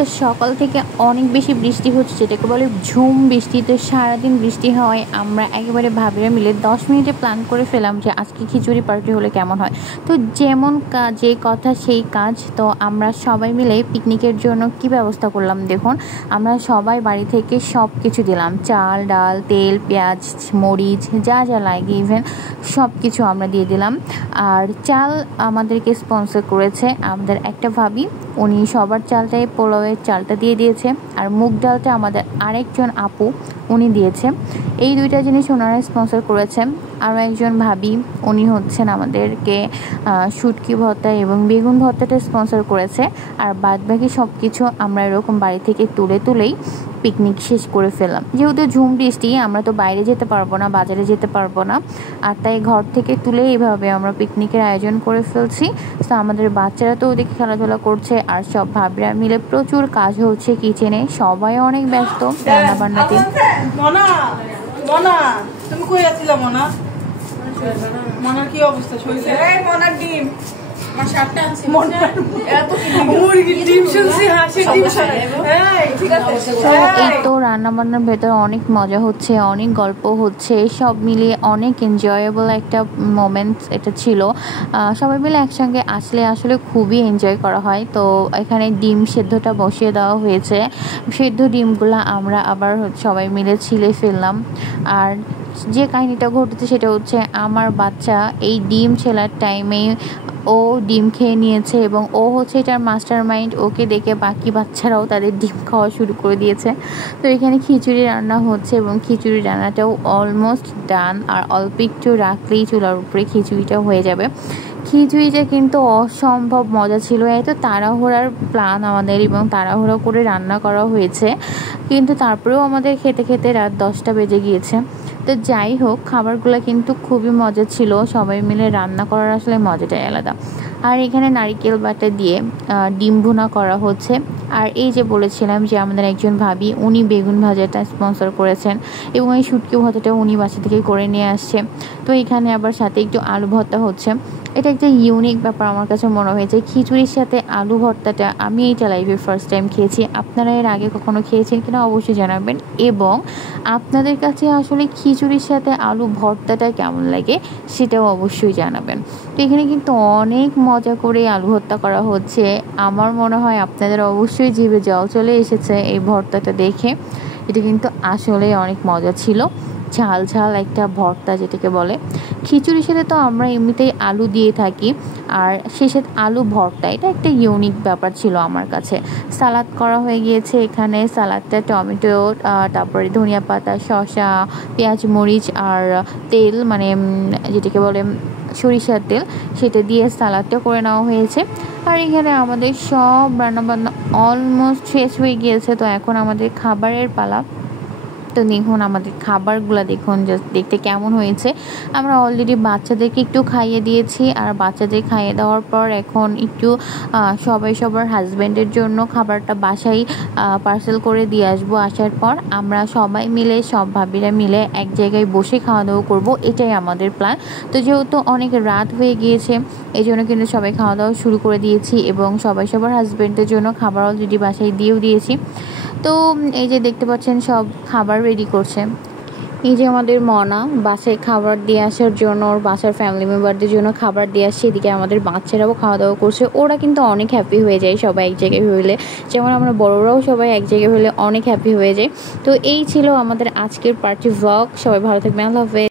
আজকে সকাল থেকে অনেক বেশি বৃষ্টি হচ্ছে, যেটাকে বলে ঝুম বৃষ্টি। তো সারাদিন বৃষ্টি হওয়ায় আমরা একেবারে ভাবিরা মিলে 10 মিনিটে প্ল্যান করে ফেলাম যে আজকে খিচুড়ি পার্টি হলে কেমন হয়। তো যেমন কাজ, যে কথা সেই কাজ। তো আমরা সবাই মিলে পিকনিকের জন্য কি ব্যবস্থা করলাম দেখুন। আমরা সবাই বাড়ি থেকে সব কিছু দিলাম, চাল, ডাল, তেল, পেঁয়াজ, মরিচ, যা যা লাগে ইভেন সব কিছু আমরা দিয়ে দিলাম। আর চাল আমাদেরকে স্পন্সর করেছে আমাদের একটা ভাবি, উনি সবার চালটাই পোলাওয়ের চালটা দিয়ে দিয়েছে। আর মুগ ডালটা আমাদের আরেকজন আপু উনি দিয়েছে। এই দুইটা জিনিস ওনারা স্পন্সর করেছেন। আরও একজন ভাবি, উনি হচ্ছেন আমাদেরকে শুটকি ভর্তা এবং বেগুন ভর্তাটা স্পন্সর করেছে। আর বাদবাকি সব কিছু আমরা এরকম বাড়ি থেকে তুলেই পিকনিক শেষ করে ফেললাম। যেহেতু ঝুম বৃষ্টি, আমরা তো বাইরে যেতে পারবো না, বাজারে যেতে পারবো না, আর তাই ঘর থেকে তুলে এইভাবে আমরা পিকনিকের আয়োজন করে ফেলছি। তো আমাদের বাচ্চারা তো ওদিকে খেলাধুলা করছে, আর সব ভাবিরা মিলে প্রচুর কাজ হচ্ছে কিচেনে, সবাই অনেক ব্যস্ত রান্না বান্নাতে। তুমি কই আছিলা মনা? মনার কি অবস্থা? শরীরে মনার ডিম এই তো রান্না বান্নার ভেতরে অনেক মজা হচ্ছে, অনেক গল্প হচ্ছে, সব মিলিয়ে অনেক এনজয়েবল একটা মোমেন্টস এটা ছিল। সবাই মিলে একসঙ্গে আসলে আসলে খুবই এনজয় করা হয়। তো এখানে ডিম সেদ্ধটা বসিয়ে দেওয়া হয়েছে, সেদ্ধ ডিমগুলো আমরা আবার সবাই মিলে ছিলে ফেললাম। আর যে কাহিনীটা ঘটেছে সেটা হচ্ছে, আমার বাচ্চা এই ডিম ছেলার টাইমে ও ডিম খেয়ে নিয়েছে এবং ও হচ্ছে এটার মাস্টার মাইন্ড। ওকে দেখে বাকি বাচ্চারাও তাদের ডিম খাওয়া শুরু করে দিয়েছে। তো এখানে খিচুড়ি রান্না হচ্ছে এবং খিচুড়ি রান্নাটাও অলমোস্ট ডান। আর অল্প একটু রাখলেই চুলার উপরে খিচুড়িটা হয়ে যাবে। খিচুড়িটা কিন্তু অসম্ভব মজা ছিল। এত তাড়াহুড়ার প্ল্যান আমাদের এবং তাড়াহুড়ো করে রান্না করা হয়েছে, কিন্তু তারপরেও আমাদের খেতে খেতে রাত 10টা বেজে গিয়েছে। তো যাই হোক, খাবারগুলো কিন্তু খুবই মজা ছিল। সবাই মিলে রান্না করার আসলে মজাটাই আলাদা। আর এখানে নারিকেল বাটা দিয়ে ডিম ভুনা করা হচ্ছে। আর এই যে বলেছিলাম যে আমাদের একজন ভাবি, উনি বেগুন ভাজাটা স্পন্সর করেছেন এবং এই শুটকি ভর্তাটা উনি বাসা থেকে করে নিয়ে আসছে। তো এখানে আবার সাথে একটু আলু ভর্তা হচ্ছে। এটা একটা ইউনিক ব্যাপার আমার কাছে মনে হয়েছে, খিচুড়ির সাথে আলু ভর্তাটা। আমি এইটা লাইফে ফার্স্ট টাইম খেয়েছি। আপনারা এর আগে কখনো খেয়েছেন কিনা অবশ্যই জানাবেন, এবং আপনাদের কাছে আসলে খিচুড়ির সাথে আলু ভর্তাটা কেমন লাগে সেটাও অবশ্যই জানাবেন। তো এখানে কিন্তু অনেক মজা করে আলু ভর্তা করা হচ্ছে। আমার মনে হয় আপনাদের অবশ্যই জিভে জল চলে এসেছে এই ভর্তাটা দেখে। এটা কিন্তু আসলে অনেক মজা ছিল, ঝাল ঝাল একটা ভর্তা যেটাকে বলে। খিচুড়ির সাথে তো আমরা এমনিতেই আলু দিয়ে থাকি, আর সে সাথে আলু ভর্তা, এটা একটা ইউনিক ব্যাপার ছিল আমার কাছে। সালাদ করা হয়ে গিয়েছে এখানে। সালাদটা টমেটো, তারপরে ধনিয়া পাতা, শসা, পেঁয়াজ, মরিচ আর তেল, মানে যেটাকে বলে সরিষার তেল, সেটা দিয়ে সালাদটা করে নেওয়া হয়েছে। আর এখানে আমাদের সব রান্নাবান্না অলমোস্ট শেষ হয়ে গিয়েছে। তো এখন আমাদের খাবারের পালা। তো দেখুন আমাদের খাবারগুলো দেখুন জাস্ট দেখতে কেমন হয়েছে। আমরা অলরেডি বাচ্চাদেরকে একটু খাইয়ে দিয়েছি, আর বাচ্চাদের খাইয়ে দেওয়ার পর এখন একটু সবাই সবার হাজব্যান্ডের জন্য খাবারটা বাসায় পার্সেল করে দিয়ে আসবো। আসার পর আমরা সবাই মিলে, সব ভাবিরা মিলে এক জায়গায় বসে খাওয়া দাওয়া করবো, এটাই আমাদের প্ল্যান। তো যেহেতু অনেক রাত হয়ে গিয়েছে, এই জন্য কিন্তু সবাই খাওয়া দাওয়া শুরু করে দিয়েছি এবং সবাই সবার হাজব্যান্ডের জন্য খাবার অলরেডি বাসায় দিয়েও দিয়েছি। তো এই যে দেখতে পাচ্ছেন সব খাবার রেডি করছে। এই যে আমাদের মনা বাসায় খাবার দিয়ে আসার জন্য, ওর বাসার ফ্যামিলি মেম্বারদের জন্য খাবার দিয়ে আসছে। এদিকে আমাদের বাচ্চারাও খাওয়া দাওয়া করছে। ওরা কিন্তু অনেক হ্যাপি হয়ে যায় সবাই এক জায়গায় হইলে, যেমন আমরা বড়রাও সবাই এক জায়গায় হলে অনেক হ্যাপি হয়ে যায়। তো এই ছিল আমাদের আজকের পার্টি ভ্লগ। সবাই ভালো থাকবেন, আল্লাহ হাফেজ।